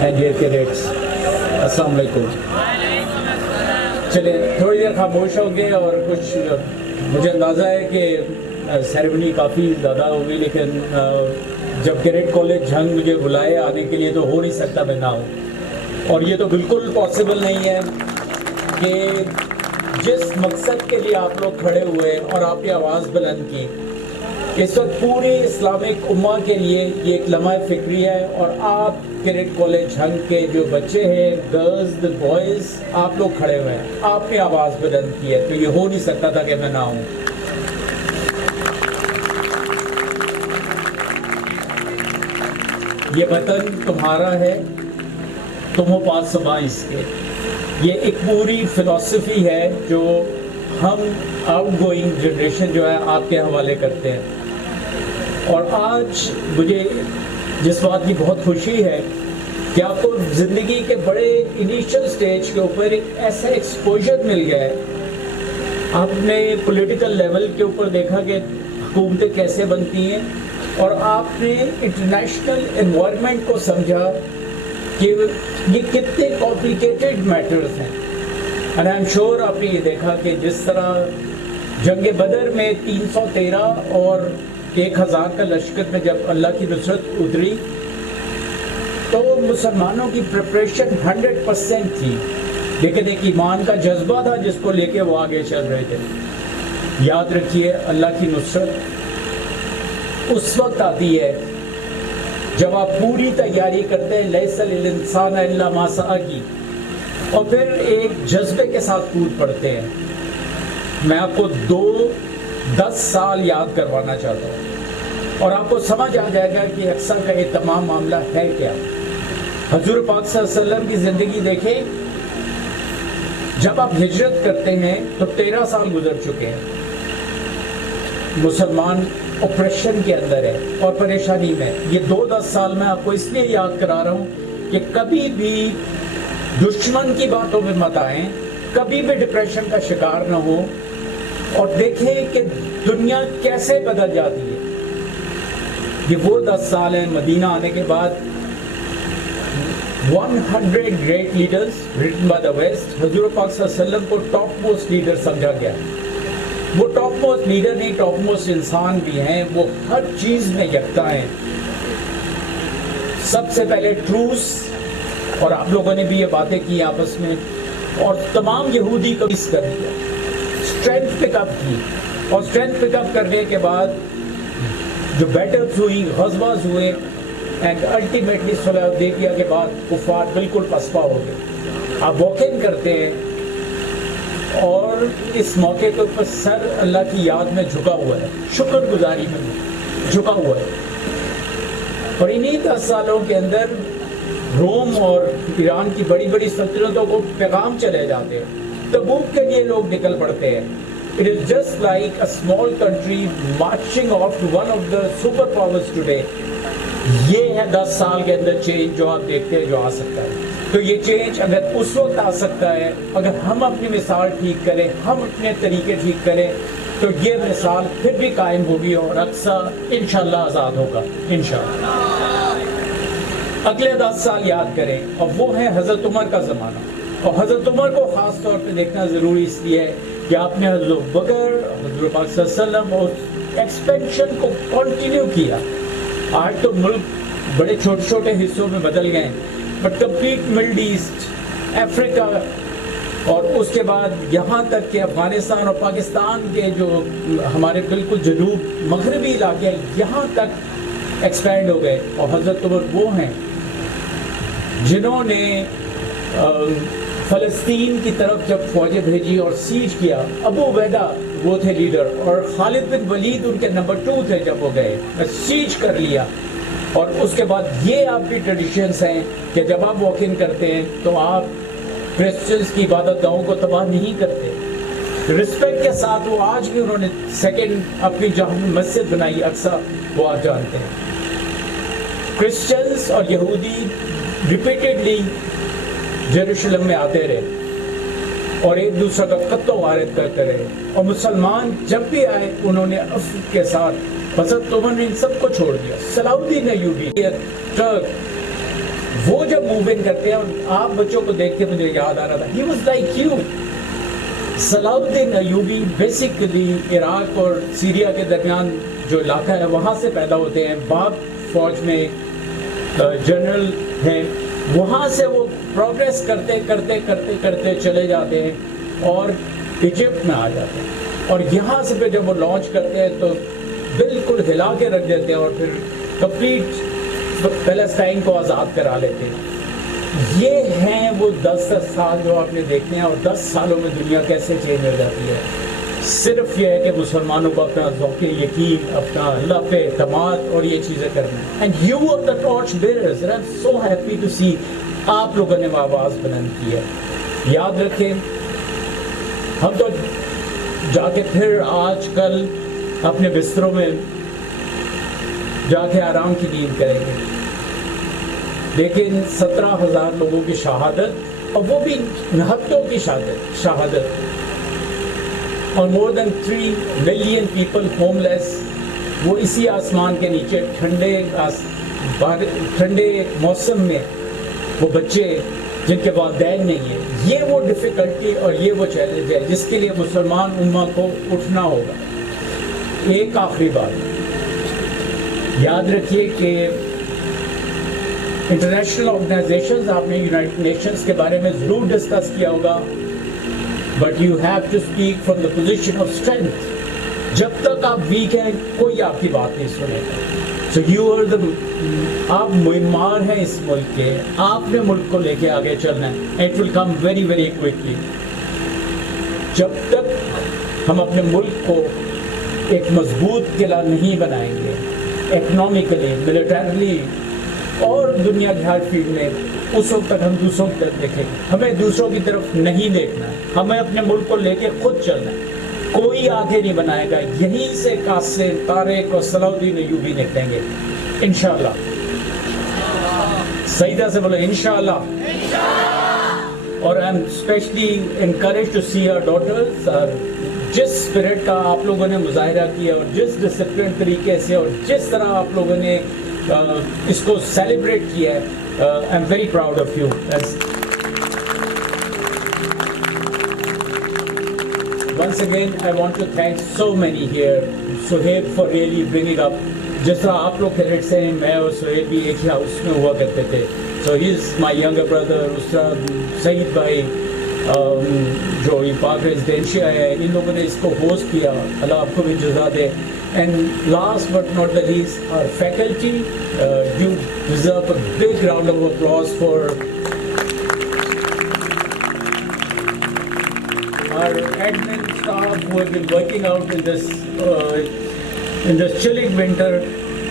and dear cadets, अस्सलाम वालेकुम। चले थोड़ी देर खामोश हो गए और कुछ मुझे अंदाज़ा है कि सेरेमनी काफ़ी ज़्यादा होगी, लेकिन जब कैडेट कॉलेज झंग मुझे बुलाए आने के लिए तो हो नहीं सकता मैं ना हूँ। और ये तो बिल्कुल पॉसिबल नहीं है कि जिस मकसद के लिए आप लोग खड़े हुए और आपने आवाज़ बुलंद की, इस वक्त पूरी इस्लामिक उम्मा के लिए ये एक लम्हा फ़िक्री है। और आप कैडेट कॉलेज झंग के जो बच्चे हैं, गर्ल्स बॉयज़, आप लोग खड़े हुए हैं, आपने आवाज़ बुलंद की है, तो ये हो नहीं सकता था कि मैं ना हूँ। ये वतन तुम्हारा है, तुम हो पासबां इसके। ये एक पूरी फ़िलॉसफी है जो हम आउट गोइंग जनरेशन जो है आपके हवाले करते हैं। और आज मुझे जिस बात की बहुत खुशी है कि आपको ज़िंदगी के बड़े इनिशियल स्टेज के ऊपर एक ऐसा एक्सपोजर मिल गया है। आपने पॉलिटिकल लेवल के ऊपर देखा कि हुकूमतें कैसे बनती हैं, और आपने इंटरनेशनल एनवायरनमेंट को समझा कि ये कितने कॉम्प्लिकेटेड मैटर्स हैं। एंड आई एम श्योर आपने ये देखा कि जिस तरह जंग बदर में 313 और 1000 का लश्कर में जब अल्लाह की नुसरत उतरी तो मुसलमानों की प्रिपरेशन 100% थी, लेकिन एक ईमान का जज्बा था जिसको लेके वो आगे चल रहे थे। याद रखिए, अल्लाह की नुसरत उस वक्त आती है जब आप पूरी तैयारी करते हैं लैसल इंसान इल्ला मा सआ की, और फिर एक जज्बे के साथ कूद पड़ते हैं। मैं आपको 10 साल याद करवाना चाहता हूँ और आपको समझ आ जाएगा कि अक्सा का ये तमाम मामला है क्या। हजूर पाक सल्लल्लाहु अलैहि वसल्लम की ज़िंदगी देखें, जब आप हिजरत करते हैं तो 13 साल गुजर चुके हैं। मुसलमान ऑपरेशन के अंदर है और परेशानी में। ये 10 साल में आपको इसलिए याद करा रहा हूँ कि कभी भी दुश्मन की बातों में मत आएं, कभी भी डिप्रेशन का शिकार न हो, और देखें कि दुनिया कैसे बदल जाती है। ये वो 10 साल हैं मदीना आने के बाद। 100 great leaders written by the west, हजूर पाक सल्लल्लाहु अलैहि वसल्लम को टॉप मोस्ट लीडर समझा गया। वो टॉप मोस्ट लीडर नहीं, टॉप मोस्ट इंसान भी हैं। वो हर चीज़ में यकता हैं। सबसे पहले ट्रूस, और आप लोगों ने भी ये बातें की आपस में, और तमाम यहूदी को इस कर दिया, स्ट्रेंथ पिकअप की। और स्ट्रेंथ पिकअप करने के बाद जो बैटल्स हुई, गज़वाज़ हुए, एंड अल्टीमेटली सुलह हुदैबिया के बाद कुफार बिल्कुल पसपा हो गए। आप वॉक इन करते हैं और इस मौके के ऊपर सर अल्लाह की याद में झुका हुआ है, शुक्रगुजारी में झुका हुआ है। और इन्हीं 10 सालों के अंदर रोम और ईरान की बड़ी बड़ी सल्तनतों को पैगाम चले जाते हैं। तबूक के लिए लोग निकल पड़ते हैं। It is just like a small country marching off to one of the super powers today. ये है 10 साल के अंदर चेंज जो आप देखते हैं जो आ सकता है। तो ये चेंज अगर उस वक्त आ सकता है, अगर हम अपनी मिसाल ठीक करें, हम अपने तरीके ठीक करें, तो ये मिसाल फिर भी कायम होगी और अक्सा इंशाअल्लाह आज़ाद होगा इंशाअल्लाह। अगले 10 साल याद करें, और वो है हज़रत उमर का ज़माना। और हज़रत उमर को ख़ास तौर पे देखना ज़रूरी इसलिए है कि आपने हज़रत बकर, हज़रत पाक सल्लल्लाहु अलैहि वसल्लम और एक्सपेंशन को कंटिन्यू किया। आज तो मुल्क बड़े छोटे छोटे हिस्सों में बदल गए हैं, but complete middle east, Africa, और उसके बाद यहाँ तक कि अफ़गानिस्तान और पाकिस्तान के जो हमारे बिल्कुल जनूब मगरबी इलाके हैं, यहाँ तक एक्सपैंड हो गए। और हज़रत उमर वो हैं जिन्होंने फ़लस्तीन की तरफ जब फ़ौजें भेजी और सीज किया। अबू उबैदा वो थे लीडर, और खालिद बिन वलीद उनके नंबर 2 थे जब वो गए, सीज कर लिया। और उसके बाद ये आपकी ट्रेडिशंस हैं कि जब आप वॉक इन करते हैं तो आप क्रिश्चियंस की इबादत गाहों को तबाह नहीं करते। रिस्पेक्ट के साथ वो आज भी उन्होंने सेकंड अपनी जहाँ मस्जिद बनाई अक्सा, वो आप जानते हैं। क्रिश्चियंस और यहूदी रिपीटेडली जेरूशलम में आते रहे और एक दूसरे का कत्ल वारिद करते रहे, और मुसलमान जब भी आए उन्होंने अफ़्व के साथ हज़रत उमर ने इन सबको छोड़ दिया। सलाउद्दीन अय्यूबी, टर्क, वो जब मूव इन करते हैं और आप बच्चों को देख के मुझे याद आ रहा था, he was like you. Salahuddin Ayubi basically Iraq और सीरिया के दरमियान जो इलाका है वहाँ से पैदा होते हैं, बाप फौज में जनरल हैं, वहाँ से वो प्रोग्रेस करते करते करते करते चले जाते हैं और इजिप्ट में आ जाते हैं, और यहाँ से फिर जब वो लॉन्च करते हैं तो बिल्कुल हिला के रख देते हैं और फिर कंप्लीट पैलेस्टाइन को आज़ाद करा लेते हैं। ये हैं वो 10-10 साल जो आपने देखने हैं, और 10 सालों में दुनिया कैसे चेंज हो जाती है। सिर्फ ये है कि मुसलमानों को अपना ज़ौक़ यकीन, अपना अल्लाह पे एतमाद और ये चीज़ें करना है। And you are the torch bearers, I am so happy to see आप लोगों ने आवाज़ बुलंद की है। याद रखें, हम तो जाके फिर आजकल अपने बिस्तरों में जाके आराम की नींद करेंगे, लेकिन 17,000 लोगों की शहादत, और वो भी निहत्तों की शहादत, और more than 3 million people homeless, वो इसी आसमान के नीचे ठंडे मौसम में वो बच्चे जिनके वालिदैन नहीं है। ये वो डिफ़िकल्टी और ये वो चैलेंज है जिसके लिए मुसलमान उम्मा को उठना होगा। एक आखिरी बात याद रखिए कि इंटरनेशनल ऑर्गेनाइजेशंस, आपने यूनाइटेड नेशंस के बारे में ज़रूर डिस्कस किया होगा, but you have to speak from the position of strength. जब तक आप वीक हैं कोई आपकी बात नहीं सुनेगा। सो यू आर द, आप मुइमार हैं इस मुल्क के, आपने मुल्क को लेके आगे चलना है। It will come very very quickly. जब तक हम अपने मुल्क को एक मजबूत किला नहीं बनाएंगे, इकोनॉमिकली, मिलिटरली और दुनिया की हर फील्ड में, उस वक्त तक हम दूसरों की तरफ देखेंगे। हमें दूसरों की तरफ नहीं देखना है, हमें अपने मुल्क को लेके खुद चलना है। कोई आगे नहीं बनाएगा। यहीं से कासिम, तारिक और सलाउद्दीन अयूबी निकलेंगे इंशाअल्लाह। सईदा से बोलो इंशाअल्लाह। और I am specially encourage to see our daughters. जिस स्पिरिट का आप लोगों ने मुजाहिरा किया और जिस डिसिप्लिन तरीके से और जिस तरह आप लोगों ने इसको सेलिब्रेट किया है, I am very proud of you. Once again, I want to thank so many here, Suhaib for really bringing up. जिस तरह आप लोग खेल से, मैं और सुहेब भी एक ही हाउस में हुआ करते थे। So he is my younger brother, उस तरह सईद भाई जो ये पाक रेजिडेंशिया है, इन लोगों ने इसको होस्ट किया, अल्लाह आपको भी जज़ा दे। And last but not the least, our faculty, you deserve a big round of applause for our admin staff who have been working out in this chilling winter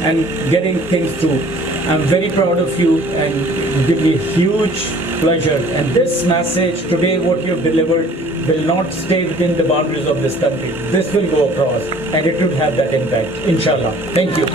and getting things through. I'm very proud of you and it gives me huge pleasure. And this message today, what you've delivered, will not stay within the boundaries of this country. This will go across and it will have that impact, inshallah. Thank you.